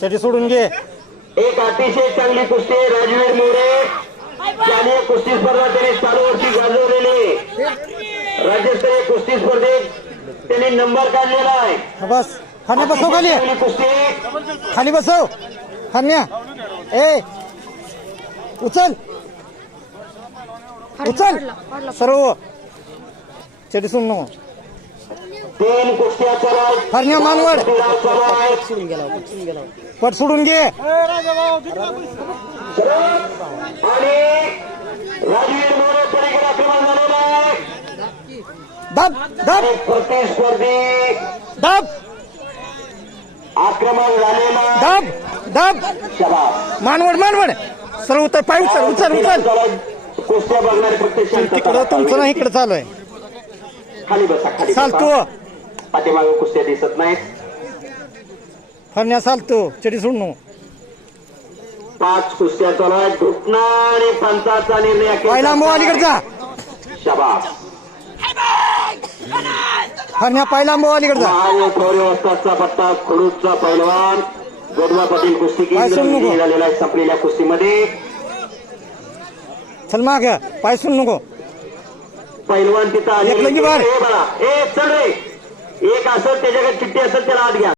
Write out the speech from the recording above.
चटी सोडून घे. एक अतिशय चांगली कुस्ती आहे, राजवीर मोरे. शालेय कुस्ती स्पर्धा त्याने चालू वर्षी गाजवलेली राज्यस्तरीय कुस्ती स्पर्धेत त्यांनी नंबर काढलेला आहे. हा, बस. खाण्या बसव खाली. कुस्ती खाली बसव. खान्या. ए उचल. उचल. सर्व. चटी सोडून नको तीन कुस्त्या चालू आहेत. हरण्या मानवड. पट सोडून घे. दाब दाब प्रतिस्पर्धी. दाब आक्रमण झालेला दाब दाब मानवड मानवड. सर्व उतर पाय उचल उचल उचल. कुस्त्या बघणारे प्रत्येक तिकडं तुमचं नाही इकडे चालू आहे. चालतो. पाठीमागे कुस्त्या दिसत नाहीत. फरण्या चालतो चटी सोडून नको पाच कुस्त्या चालू आहेत. घुटना आणि पंचाचा निर्णय अखेरचा पायला आंबो अलीकडे जा शबाब फरण्या पायला आंबो अलीकडे जा महादेव थोरे वस्तादचा पट्टा खडूजचा पैलवान. गोडवा पाटील कुस्ती झालेला आहे संपलेल्या कुस्तीमध्ये. चल माग. पाय सोडून नको. पैलवान तिथं चल रे. एक असं त्याच्याकडे चिठ्ठी असेल त्याला आत घ्या.